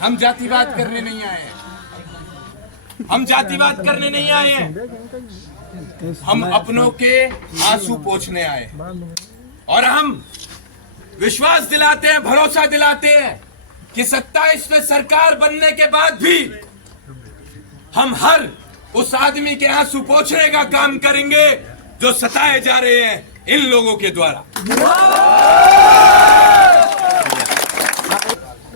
हम जातिवाद करने नहीं आए हैं। हम जातिवाद करने नहीं आए हैं। हम अपनों के आंसू पोंछने आए हैं। और हम विश्वास दिलाते हैं, भरोसा दिलाते हैं कि 27वें सरकार बनने के बाद भी हम हर उस आदमी के आंसू पोंछने का काम करेंगे जो सताए जा रहे हैं इन लोगों के द्वारा।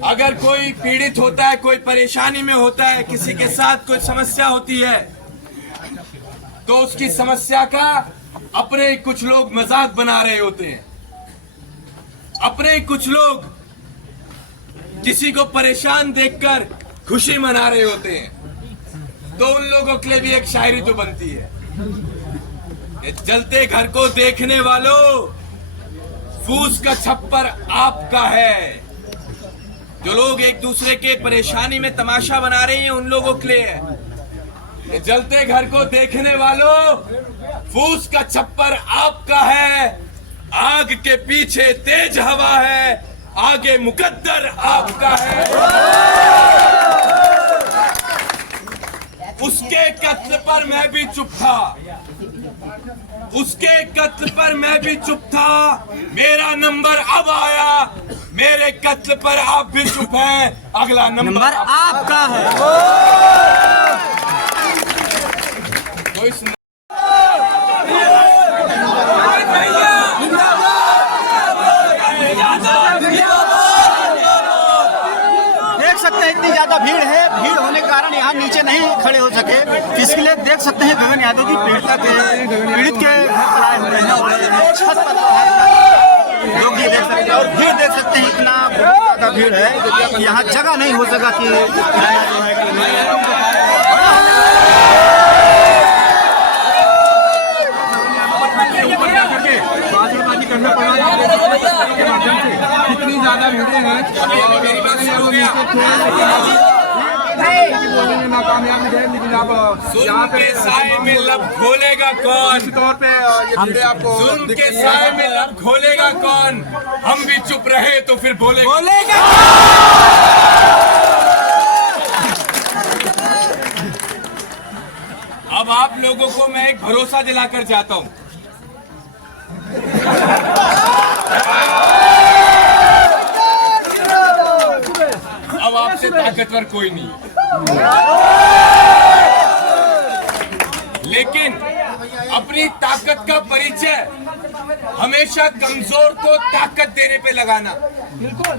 अगर कोई पीड़ित होता है, कोई परेशानी में होता है, किसी के साथ कोई समस्या होती है, तो उसकी समस्या का अपने कुछ लोग मजाक बना रहे होते हैं। अपने कुछ लोग किसी को परेशान देखकर खुशी मना रहे होते हैं। तो उन लोगों के लिए भी एक शायरी तो बनती है कि जलते घर को देखने वालों, फूस का छप्पर आपका है। जो लोग एक दूसरे के परेशानी में तमाशा बना रहे हैं उन लोगों के लिए है कि जलते घर को देखने वालों, फूस का छप्पर आपका है। आग के पीछे तेज हवा है, आगे मुकद्दर आपका है। उसके कत्ल पर मैं भी चुप था, उसके कत्ल पर मैं भी चुप था। मेरा नंबर अब आया, मेरे कत्ल पर आप भी चुप हैं। अगला नंबर आपका है। तो इस देख सकते हैं इतनी ज्यादा भीड़ है। भीड़ होने के कारण यहाँ नीचे नहीं खड़े हो सके। इसके लिए देख सकते हैं गगन यादव जी पीड़ित के आए हुए हैं, छत पर लोग ये देख सकते हैं। और भीड़ देख सकते हैं, इतना ज्यादा भीड़ है कि यहाँ जगह नहीं हो सका कि करना पड़ा के माध्यम से। कितनी ज्यादा भीड़ है। नाकामयाब है, लेकिन आप यहाँ पे साए में लब खोलेगा कौन? तौर पे ये भीड़ आपको जुल्म के साए में लब खोलेगा कौन? हम भी चुप रहे तो फिर बोलेगा। अब आप लोगों को मैं एक भरोसा दिलाकर जाता हूं। अब आपसे ताकतवर कोई नहीं, लेकिन अपनी ताकत का परिचय हमेशा कमजोर को ताकत देने पे लगाना।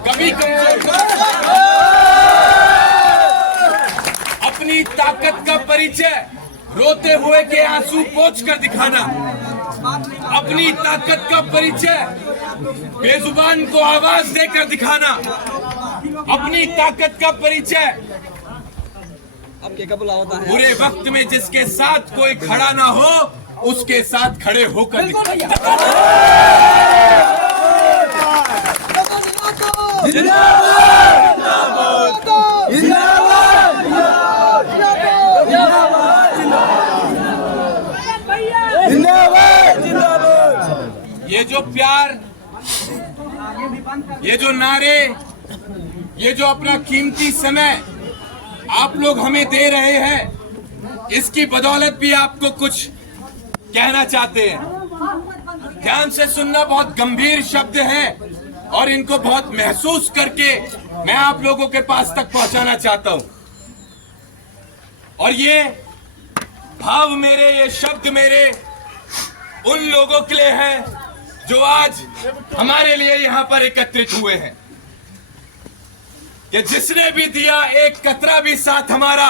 कभी कमजोर को अपनी ताकत का परिचय रोते हुए के आंसू पोंछ कर दिखाना। अपनी ताकत का परिचय बेजुबान को आवाज देकर दिखाना। अपनी ताकत का परिचय बुरे वक्त में जिसके साथ कोई खड़ा ना हो उसके साथ खड़े होकर दिखाना। ये जो प्यार, ये जो नारे, ये जो अपना कीमती समय आप लोग हमें दे रहे हैं, इसकी बदौलत भी आपको कुछ कहना चाहते हैं। ध्यान से सुनना, बहुत गंभीर शब्द हैं और इनको बहुत महसूस करके मैं आप लोगों के पास तक पहुंचाना चाहता हूं। और ये भाव मेरे, ये शब्द मेरे उन लोगों के लिए हैं जो आज हमारे लिए यहां पर एकत्रित हुए हैं। कि जिसने भी दिया एक कतरा भी साथ हमारा,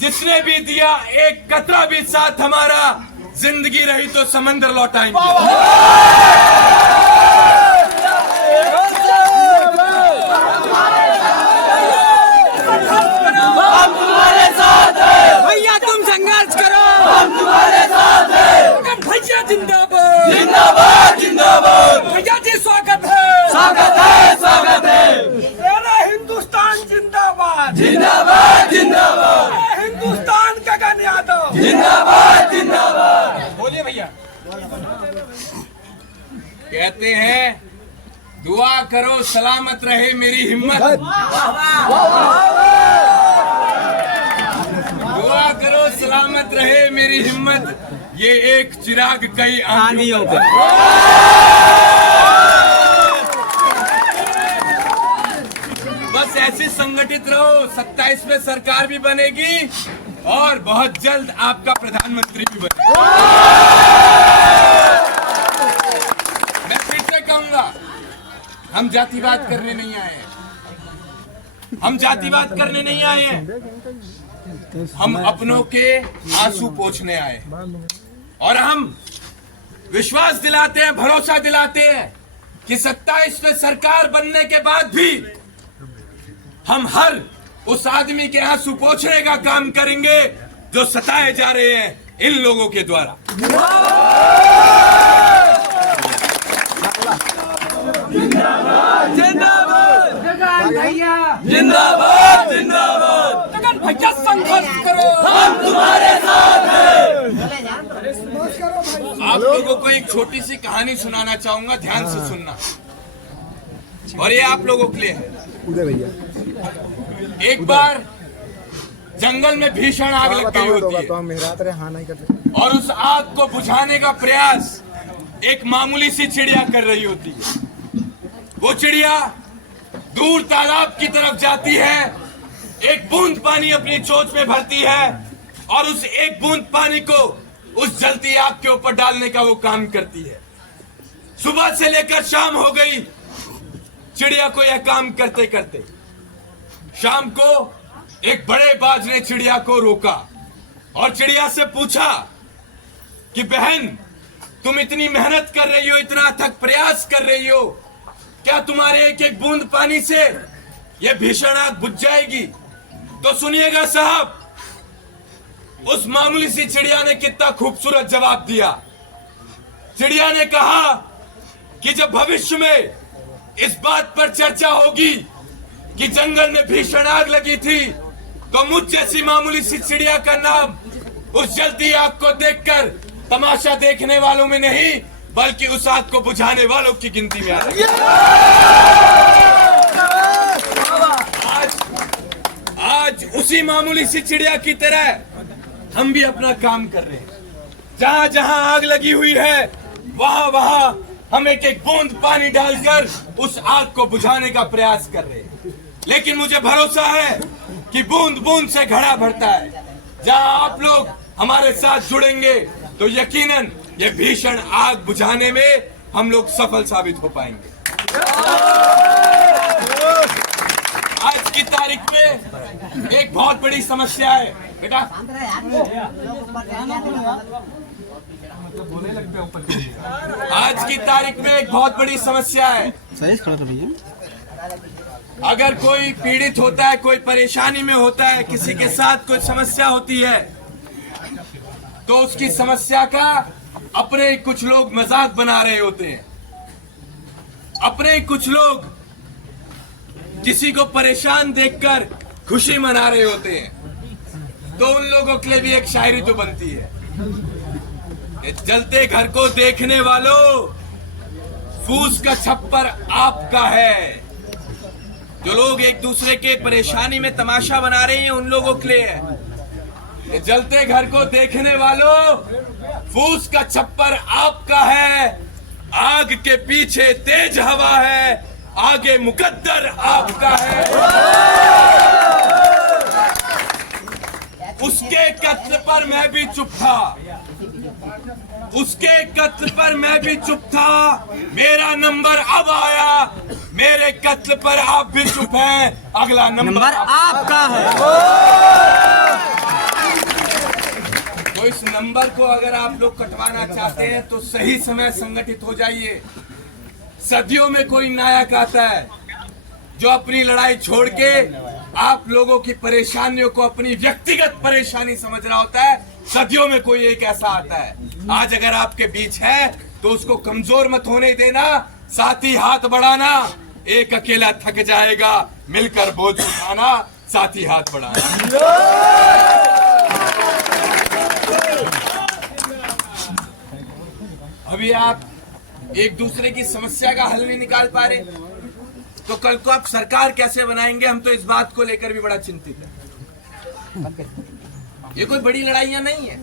जिसने भी दिया एक कतरा भी साथ हमारा, जिंदगी रही तो समंदर लौटाएंगे। हम तुम्हारे साथ हैं भैया, तुम संघर्ष करो, हम तुम्हारे साथ हैं भैया। जिंदाबाद जिंदाबाद जिंदाबाद भैया जी, स्वागत है स्वागत है स्वागत है। मेरा हिंदुस्तान जिंदाबाद जिंदाबाद जिंदाबाद। हिंदुस्तान गगन यादव जिंदाबाद जिंदाबाद। बोलिए भैया। कहते दुआ करो सलामत रहे मेरी हिम्मत, दुआ करो सलामत रहे मेरी हिम्मत, ये एक चिराग कई आंधियों पे। बस ऐसे संगठित रहो, 27 में सरकार भी बनेगी और बहुत जल्द आपका प्रधानमंत्री भी बनेगा। मैं फिर से कहूंगा, हम जातिवाद करने नहीं आए हैं, हम जातिवाद करने नहीं आए हैं, हम अपनों के आंसू पोंछने आए हैं। और हम विश्वास दिलाते हैं, भरोसा दिलाते हैं कि 27 में सरकार बनने के बाद भी हम हर उस आदमी के आंसू पोंछने का काम करेंगे जो सताए जा रहे हैं इन लोगों के द्वारा। जिंदाबाद जिंदाबाद, जगन भैया संघर्ष करो, हम तुम्हारे साथ हैं। आप लोगों को एक छोटी सी कहानी सुनाना चाहूंगा, ध्यान से सुनना, और ये आप लोगों के लिए है। एक बार जंगल में भीषण आग लग गई होती है और उस आग को बुझाने का प्रयास एक मामूली सी चिड़िया कर रही होती है। वो चिड़िया दूर तालाब की तरफ जाती है, एक बूंद पानी अपनी चोंच में भरती है और उस एक बूंद पानी को उस जलती आग के ऊपर डालने का वो काम करती है। सुबह से लेकर शाम हो गई चिड़िया को यह काम करते करते। शाम को एक बड़े बाज ने चिड़िया को रोका और चिड़िया से पूछा कि बहन, तुम इतनी मेहनत कर रही हो, इतना अथक प्रयास कर रही हो, क्या तुम्हारे एक एक बूंद पानी से यह भीषण आग बुझ जाएगी? तो सुनिएगा साहब, उस मामूली सी चिड़िया ने कितना खूबसूरत जवाब दिया। चिड़िया ने कहा कि जब भविष्य में इस बात पर चर्चा होगी कि जंगल में भीषण आग लगी थी, तो मुझ जैसी मामूली सी चिड़िया का नाम उस जलती आग को देखकर तमाशा देखने वालों में नहीं, बल्कि उस आग को बुझाने वालों की गिनती में आ रही है। आज उसी मामूली सी चिड़िया की तरह हम भी अपना काम कर रहे हैं। जहां जहां आग लगी हुई है, वहां वहां हम एक एक बूंद पानी डालकर उस आग को बुझाने का प्रयास कर रहे हैं। लेकिन मुझे भरोसा है कि बूंद बूंद से घड़ा भरता है। जहां आप लोग हमारे साथ जुड़ेंगे तो यकीनन ये भीषण आग बुझाने में हम लोग सफल साबित हो पाएंगे। आज की तारीख में एक बहुत बड़ी समस्या है बेटा, आज की तारीख में एक बहुत बड़ी समस्या है। अगर कोई पीड़ित होता है, कोई परेशानी में होता है, किसी के साथ कोई समस्या होती है, तो उसकी समस्या का अपने कुछ लोग मजाक बना रहे होते हैं। अपने कुछ लोग किसी को परेशान देखकर खुशी मना रहे होते हैं। तो उन लोगों के लिए भी एक शायरी तो बनती है, जलते घर को देखने वालों, फूस का छप्पर आपका है। जो लोग एक दूसरे के परेशानी में तमाशा बना रहे हैं, उन लोगों के लिए है। जलते घर को देखने वालों, फूस का छप्पर आपका है। आग के पीछे तेज हवा है, आगे मुकद्दर आपका है। उसके कत्ल पर मैं भी चुप था, उसके कत्ल पर मैं भी चुप था, मेरा नंबर अब आया, मेरे कत्ल पर आप भी चुप हैं, अगला नंबर आपका है। तो इस नंबर को अगर आप लोग कटवाना चाहते हैं तो सही समय संगठित हो जाइए। सदियों में कोई नायक आता है जो अपनी लड़ाई छोड़ के आप लोगों की परेशानियों को अपनी व्यक्तिगत परेशानी समझ रहा होता है। सदियों में कोई एक ऐसा आता है। आज अगर आपके बीच है तो उसको कमजोर मत होने देना, साथ ही हाथ बढ़ाना। एक अकेला थक जाएगा, मिलकर बोझ उठाना, साथ ही हाथ बढ़ाना। अभी आप एक दूसरे की समस्या का हल नहीं निकाल पा रहे, तो कल को आप सरकार कैसे बनाएंगे, हम तो इस बात को लेकर भी बड़ा चिंतित है। ये कोई बड़ी लड़ाइयां नहीं है।